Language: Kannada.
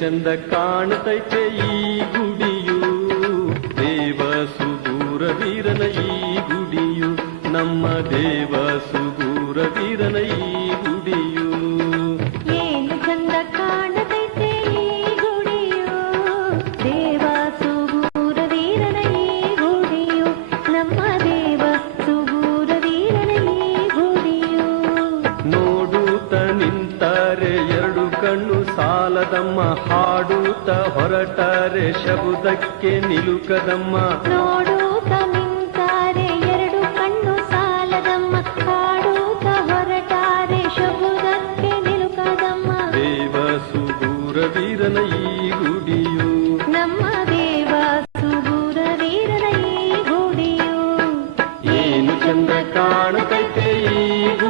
ಚಂದ ಕಾಣತೈತೆ ಈ ಗುಡಿಯು, ದೇವ ಸುಗೂರ ವೀರನ ಈ ಗುಡಿಯು, ನಮ್ಮ ದೇವ ಸುಗೂರ ವೀರನ ಈ ಗುಡಿಯು. ಏನು ಚಂದ ಕಾಣತೈತೆ ಈ ಗುಡಿಯು, ದೇವ ಸುಗೂರ ವೀರನ ಈ ಗುಡಿಯು, ನಮ್ಮ ದೇವ ಸುಗೂರ ವೀರನ ಈ ಗುಡಿಯು. ನೋಡುತ್ತ ನಿಂತಾರೆ ಎರಡು ಕಣ್ಣು ಸಾಲದಮ್ಮ, ಹಾಡುತ್ತ ಹೊರಟಾರೆ ಶಬ್ದಕ್ಕೆ ನಿಲುಕದಮ್ಮ. ನೋಡುತ್ತ ನಿಂತಾರೆ ಎರಡು ಕಣ್ಣು ಸಾಲದಮ್ಮ, ಹಾಡುತ್ತ ಹೊರಟಾರೆ ಶಬ್ದಕ್ಕೆ ನಿಲುಕದಮ್ಮ. ದೇವ ಸುಗೂರ ವೀರನ ಈ ಗುಡಿಯು, ನಮ್ಮ ದೇವ ಸುಗೂರ ವೀರನ ಈ ಗುಡಿಯು. ಏನು ಚಂದ ಕಾಣತೈತೆ ಈ ಗುಡಿಯು.